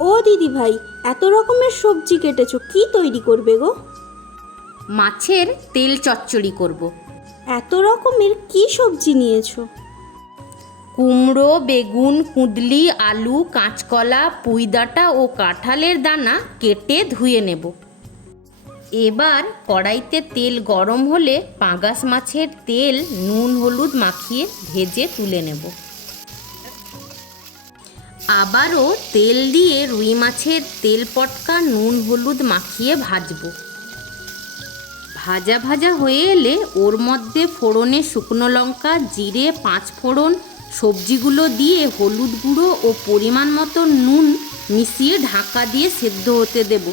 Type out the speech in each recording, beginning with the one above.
ও দিদি ভাই, এত রকমের সবজি কেটেছো, কি তৈরি করবে গো? মাছের তেল চচ্চড়ি করব। এত রকমের কি সবজি নিয়েছো? কুমড়ো, বেগুন, কুঁদলি, আলু, কাঁচকলা, পুঁইডাঁটা ও কাঁঠালের দানা কেটে ধুয়ে নেব। এবার কড়াইতে তেল গরম হলে পাঙাশ মাছের তেল নুন হলুদ মাখিয়ে ভেজে তুলে নেব। আবারও তেল দিয়ে রুই মাছের তেল পটকা নুন হলুদ মাখিয়ে ভাজবো। ভাজা ভাজা হয়ে এলে ওর মধ্যে ফোড়নে শুকনো লঙ্কা, জিরে, পাঁচ ফোড়ন, সবজিগুলো দিয়ে হলুদ গুঁড়ো ও পরিমাণ মতো নুন মিশিয়ে ঢাকা দিয়ে সেদ্ধ হতে দেব।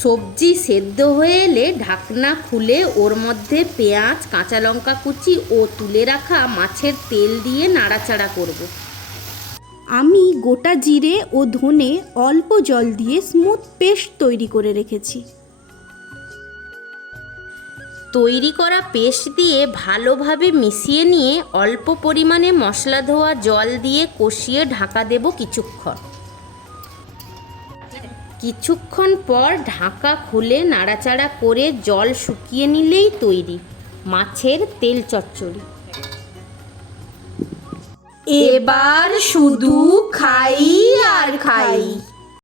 সবজি সেদ্ধ হয়ে এলে ঢাকনা খুলে ওর মধ্যে পেঁয়াজ, কাঁচা লঙ্কা কুচি ও তুলে রাখা মাছের তেল দিয়ে নাড়াচাড়া করব। আমি গোটা জিরে ও ধনে অল্প জল দিয়ে স্মুথ পেস্ট তৈরি করে রেখেছি। তৈরি করা পেস্ট দিয়ে ভালোভাবে মিশিয়ে নিয়ে অল্প পরিমাণে মশলা ধোয়া জল দিয়ে কষিয়ে ঢাকা দেব কিছুক্ষণ পর ঢাকা খুলে নাড়াচাড়া করে জল শুকিয়ে নিলেই তৈরি মাছের তেল চচ্চড়ি। এবার শুধু খাই আর খাই।